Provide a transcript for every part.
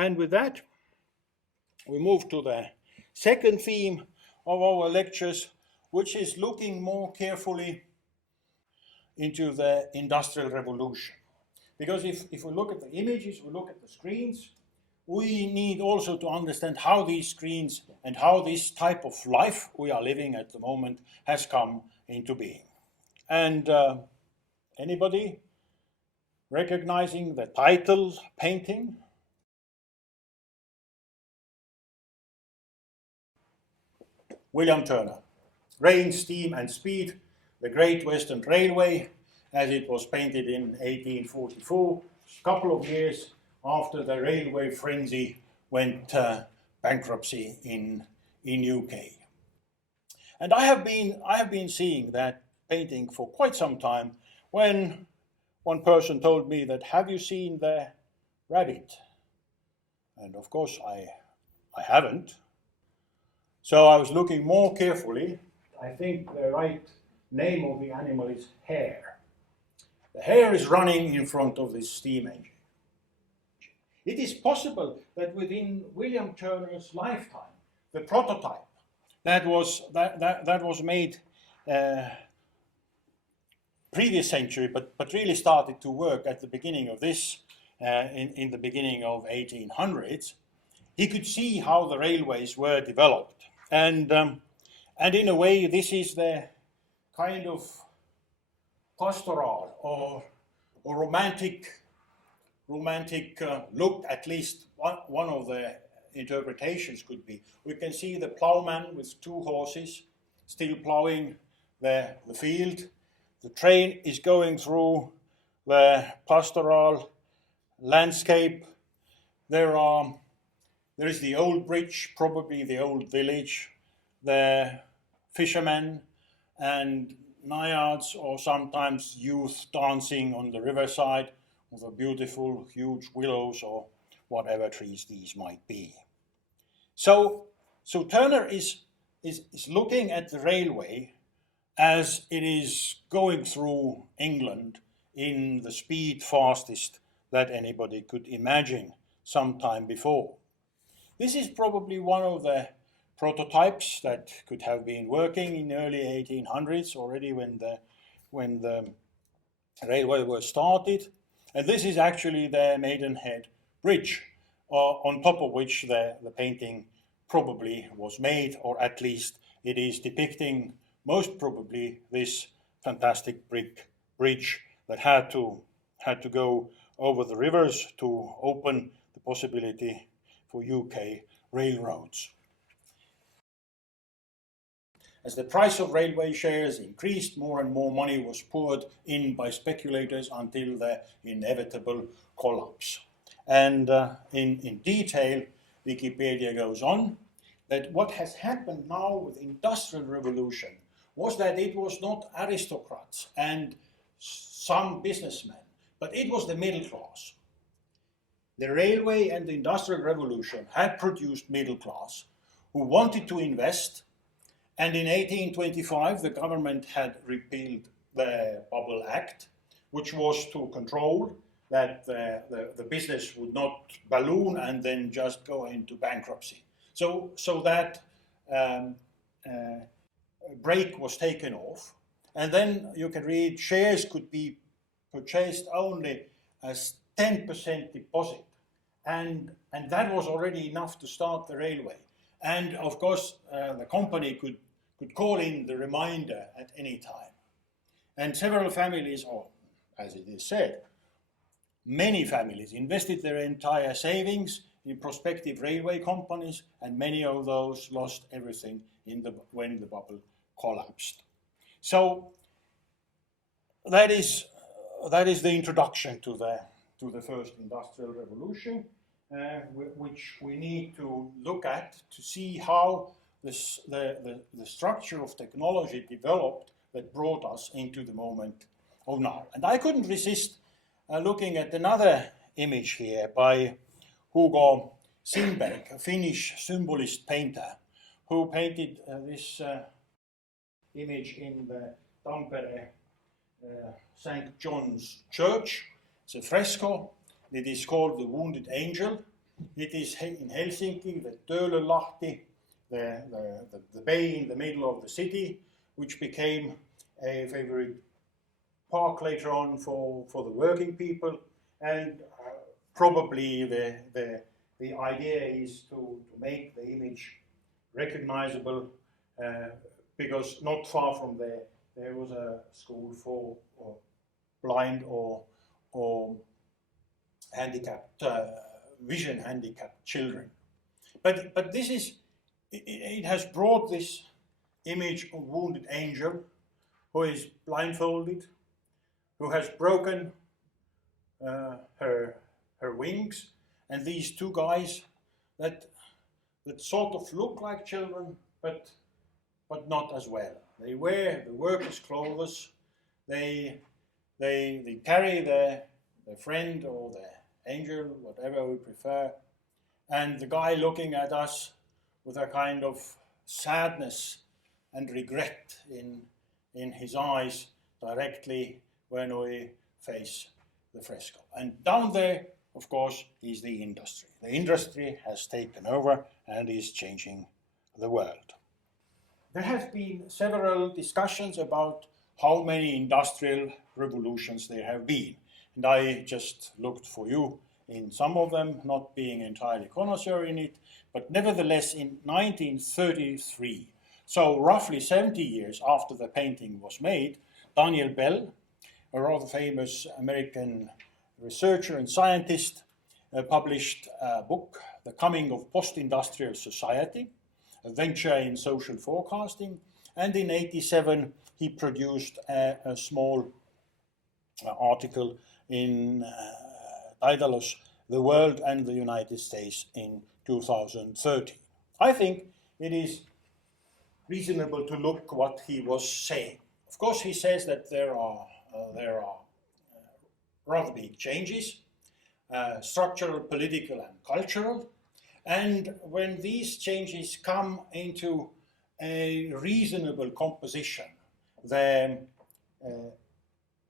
And with that, we move to the second theme of our lectures, which is looking more carefully into the Industrial Revolution. Because if we look at the images, we look at the screens, we need also to understand how these screens and how this type of life we are living at the moment has come into being. And anybody recognizing the title painting? William Turner, Rain, Steam and Speed, the Great Western Railway, as it was painted in 1844, a couple of years after the railway frenzy went bankruptcy in UK. And I have been seeing that painting for quite some time, when one person told me that, have you seen the rabbit? And of course I haven't. So I was looking more carefully. I think the right name of the animal is hare. The hare is running in front of this steam engine. It is possible that within William Turner's lifetime, the prototype that was made previous century, but really started to work at the beginning of this, in the beginning of 1800s, he could see how the railways were developed. And in a way, this is the kind of pastoral or romantic look, at least one of the interpretations could be. We can see the plowman with two horses still plowing the field. The train is going through the pastoral landscape. There is the old bridge, probably the old village, the fishermen and naiads, or sometimes youth dancing on the riverside with the beautiful huge willows or whatever trees these might be. So Turner is looking at the railway as it is going through England in the speed fastest that anybody could imagine some time before. This is probably one of the prototypes that could have been working in early 1800s already, when the railway was started. And this is actually the Maidenhead Bridge, on top of which the painting probably was made, or at least it is depicting most probably this fantastic brick bridge that had to go over the rivers to open the possibility for UK railroads. As the price of railway shares increased, more and more money was poured in by speculators until the inevitable collapse. And in detail, Wikipedia goes on that what has happened now with the Industrial Revolution was that it was not aristocrats and some businessmen, but it was the middle class. The railway and the Industrial Revolution had produced middle class who wanted to invest, and in 1825 the government had repealed the Bubble Act, which was to control that the business would not balloon and then just go into bankruptcy. So that break was taken off, and then you can read shares could be purchased only as 10% deposit, and that was already enough to start the railway. And of course, the company could call in the remainder at any time. And several families, or as it is said, many families invested their entire savings in prospective railway companies, and many of those lost everything when the bubble collapsed. So that is the introduction to the first Industrial Revolution, which we need to look at to see how the structure of technology developed that brought us into the moment of now. And I couldn't resist looking at another image here by Hugo Simberg, a Finnish symbolist painter, who painted this image in the Tampere St. John's Church. It's a fresco. It is called The Wounded Angel. It is in Helsinki, the Töölönlahti, the bay in the middle of the city, which became a favorite park later on for the working people. And probably the idea is to make the image recognizable, because not far from there was a school for blind or handicapped, vision handicapped children. But this is, it has brought this image of wounded angel who is blindfolded, who has broken her wings, and these two guys that sort of look like children, but not as well. They wear the workers' clothes. They carry their friend or their angel, whatever we prefer, and the guy looking at us with a kind of sadness and regret in his eyes directly when we face the fresco. And down there, of course, is the industry. The industry has taken over and is changing the world. There have been several discussions about how many industrial revolutions there have been. And I just looked for you in some of them, not being entirely connoisseur in it, but nevertheless in 1933, so roughly 70 years after the painting was made, Daniel Bell, a rather famous American researcher and scientist, published a book, The Coming of Post-Industrial Society, a venture in social forecasting, and in 1987 he produced a small article in Daedalus, The World and the United States in 2013. I think it is reasonable to look what he was saying. Of course, he says that there are rather big changes, structural, political, and cultural. And when these changes come into a reasonable composition, the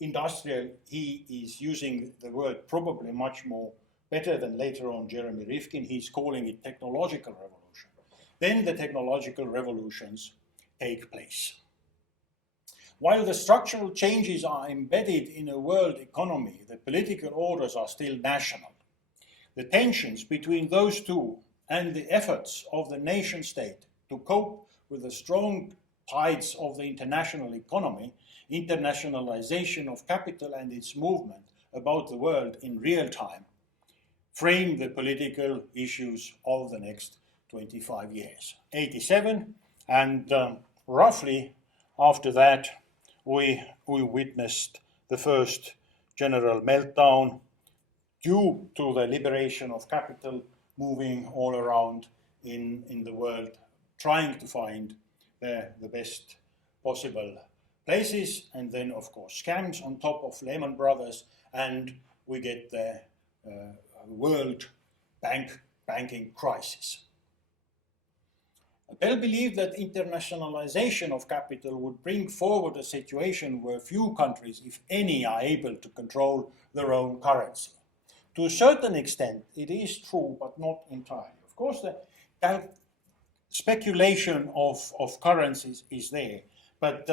industrial, he is using the word probably much more better than later on Jeremy Rifkin, he's calling it technological revolution. Then the technological revolutions take place. While the structural changes are embedded in a world economy, the political orders are still national. The tensions between those two and the efforts of the nation state to cope with the strong tides of the international economy, internationalization of capital and its movement about the world in real time, frame the political issues of the next 25 years. 87, and roughly after that, we witnessed the first general meltdown due to the liberation of capital moving all around in the world, trying to find the best possible places, and then of course scams on top of Lehman Brothers, and we get the world banking crisis. Bell believed that internationalization of capital would bring forward a situation where few countries, if any, are able to control their own currency. To a certain extent, it is true, but not entirely. Of course, the speculation of currencies is there, but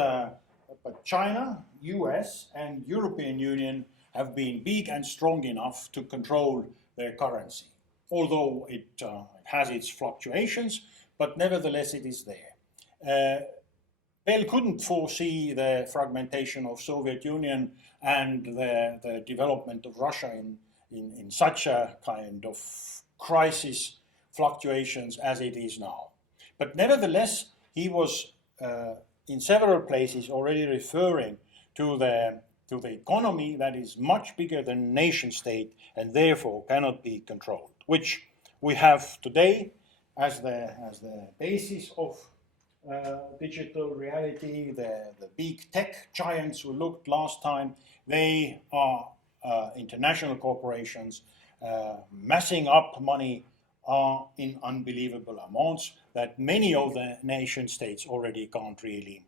China, US, and European Union have been big and strong enough to control their currency, although it has its fluctuations, but nevertheless it is there. Bell couldn't foresee the fragmentation of Soviet Union and the development of Russia in such a kind of crisis fluctuations as it is now. But nevertheless, he was in several places already referring to the economy that is much bigger than nation state and therefore cannot be controlled, which we have today as the basis of digital reality. The big tech giants who looked last time, they are international corporations massing up money in unbelievable amounts that many of the nation states already can't really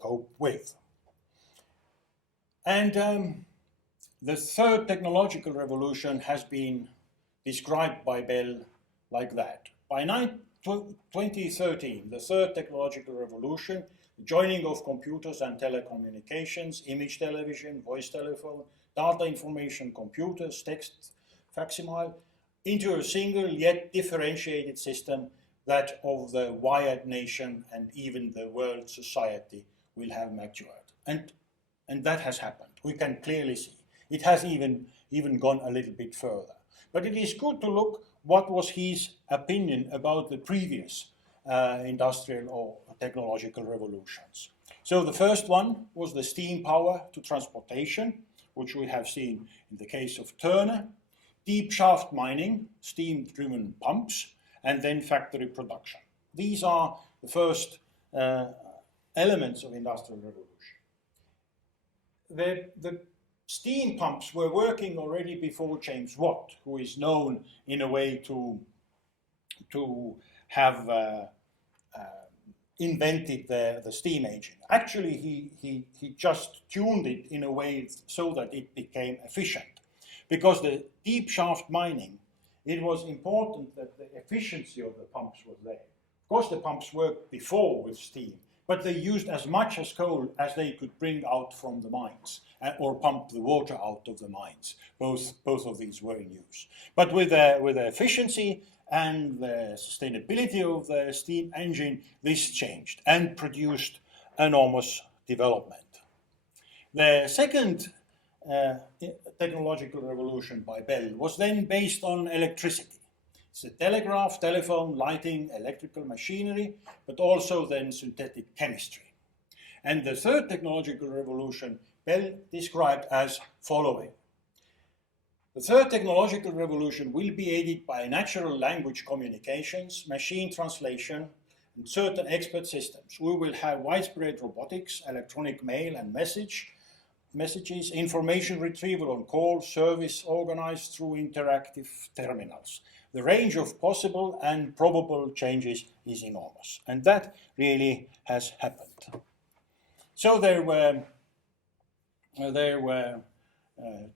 cope with. And the third technological revolution has been described by Bell like that. By 2013, the third technological revolution, the joining of computers and telecommunications, image television, voice telephone, data information, computers, text, facsimile, into a single yet differentiated system that of the wired nation and even the world society will have matured. And that has happened. We can clearly see. It has even gone a little bit further. But it is good to look what was his opinion about the previous industrial or technological revolutions. So the first one was the steam power to transportation, which we have seen in the case of Turner, deep shaft mining, steam-driven pumps, and then factory production. These are the first elements of industrial revolution. The steam pumps were working already before James Watt, who is known in a way to have invented the steam engine. Actually, he just tuned it in a way so that it became efficient. Because the deep shaft mining, it was important that the efficiency of the pumps was there. Of course, the pumps worked before with steam, but they used as much as coal as they could bring out from the mines or pump the water out of the mines. Both of these were in use. But with the efficiency and the sustainability of the steam engine, this changed and produced enormous development. The second technological revolution by Bell was then based on electricity. It's the telegraph, telephone, lighting, electrical machinery, but also then synthetic chemistry. And the third technological revolution Bell described as following. The third technological revolution will be aided by natural language communications, machine translation, and certain expert systems. We will have widespread robotics, electronic mail and messages, information retrieval on call, service organized through interactive terminals. The range of possible and probable changes is enormous, and that really has happened. So there were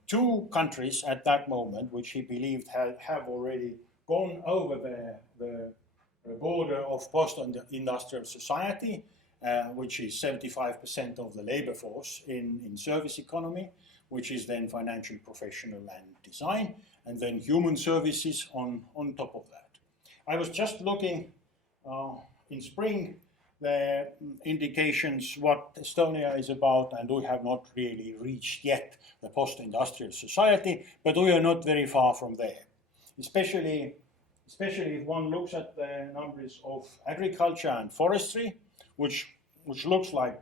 two countries at that moment which he believed have already gone over the border of post-industrial society, which is 75% of the labor force in service economy, which is then financial, professional, and design, and then human services on top of that. I was just looking in spring the indications what Estonia is about, and we have not really reached yet the post-industrial society, but we are not very far from there. Especially if one looks at the numbers of agriculture and forestry, which looks like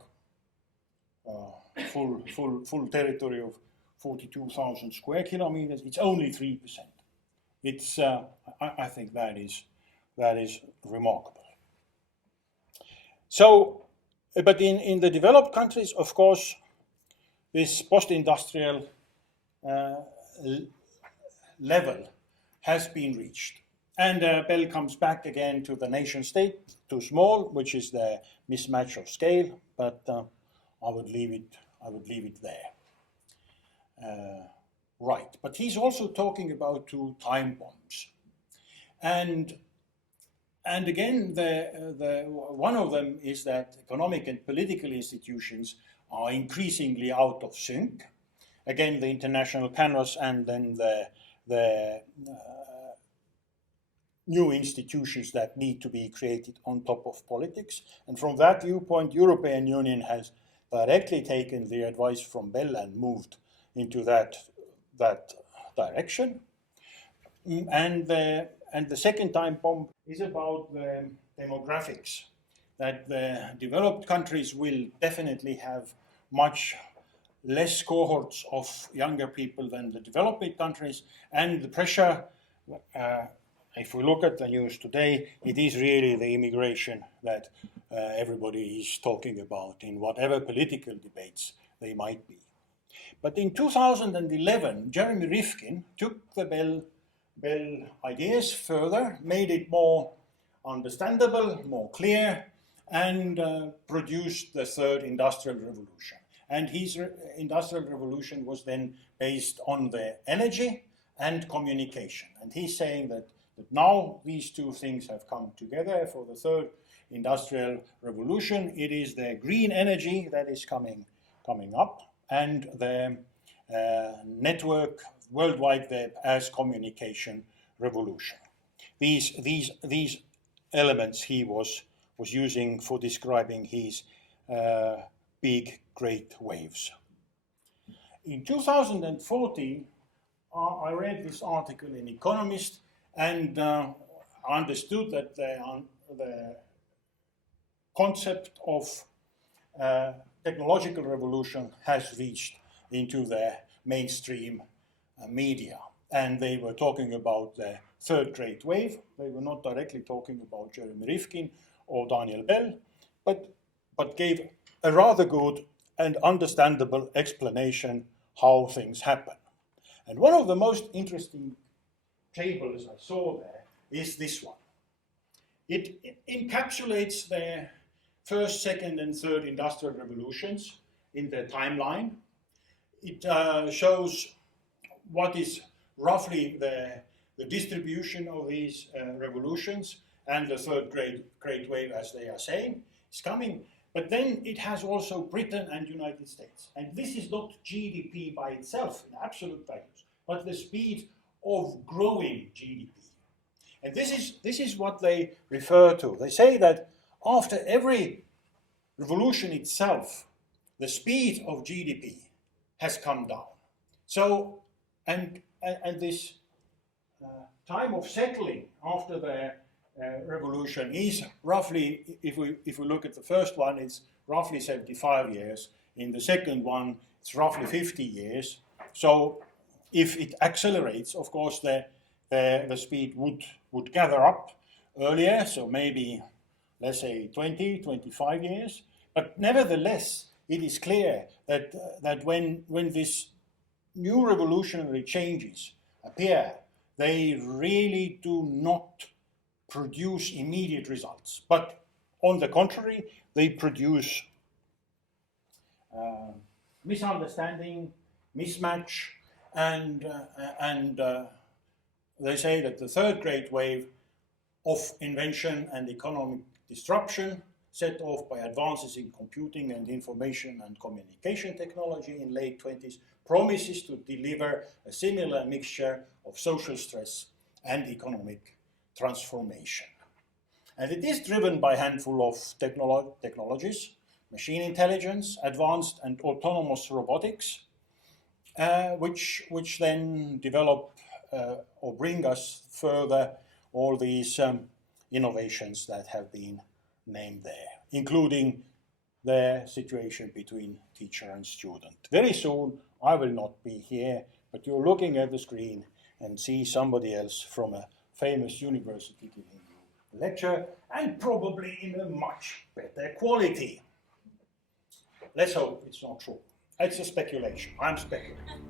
full territory of 42,000 square kilometers. It's only 3%. It's I think that is remarkable. So, but in the developed countries, of course, this post-industrial level has been reached. And Bell comes back again to the nation state, too small, which is the mismatch of scale, but I would leave it there. Right, but he's also talking about two time bombs. And again, the one of them is that economic and political institutions are increasingly out of sync. Again, the international canvas and then the new institutions that need to be created on top of politics. And from that viewpoint, European Union has directly taken the advice from Bell and moved into that direction. And the second time bomb is about the demographics, that the developed countries will definitely have much less cohorts of younger people than the developing countries, and the pressure, if we look at the news today, it is really the immigration that everybody is talking about in whatever political debates they might be. But in 2011, Jeremy Rifkin took the Bell ideas further, made it more understandable, more clear, and produced the third industrial revolution. And his industrial revolution was then based on the energy and communication. And he's saying that now these two things have come together for the third industrial revolution. It is the green energy that is coming up, and the network, World Wide Web as communication revolution. These elements he was using for describing his big great waves. In 2014, I read this article in Economist, and understood that the concept of technological revolution has reached into the mainstream media. And they were talking about the third great wave. They were not directly talking about Jeremy Rifkin or Daniel Bell, but gave a rather good and understandable explanation how things happen. And one of the most interesting tables I saw there is this one. It encapsulates the first, second, and third industrial revolutions in the timeline. It shows what is roughly the distribution of these revolutions, and the third great wave, as they are saying, is coming. But then it has also Britain and United States. And this is not GDP by itself in absolute values, but the speed of growing GDP. And this is what they refer to. They say that after every revolution itself, the speed of GDP has come down. So, and this time of settling after the revolution is roughly, if we look at the first one, it's roughly 75 years. In the second one, it's roughly 50 years. So if it accelerates, of course, the speed would gather up earlier, so maybe, let's say, 20, 25 years. But nevertheless, it is clear that when this new revolutionary changes appear, they really do not produce immediate results. But on the contrary, they produce misunderstanding, mismatch, and they say that the third great wave of invention and economic disruption, set off by advances in computing and information and communication technology in late 20s, promises to deliver a similar mixture of social stress and economic transformation. And it is driven by a handful of technologies: machine intelligence, advanced and autonomous robotics, which then develop or bring us further all these innovations that have been named there, including the situation between teacher and student. Very soon I will not be here, but you're looking at the screen and see somebody else from a famous university giving you a lecture, and probably in a much better quality. Let's hope it's not true. It's a speculation. I'm speculating.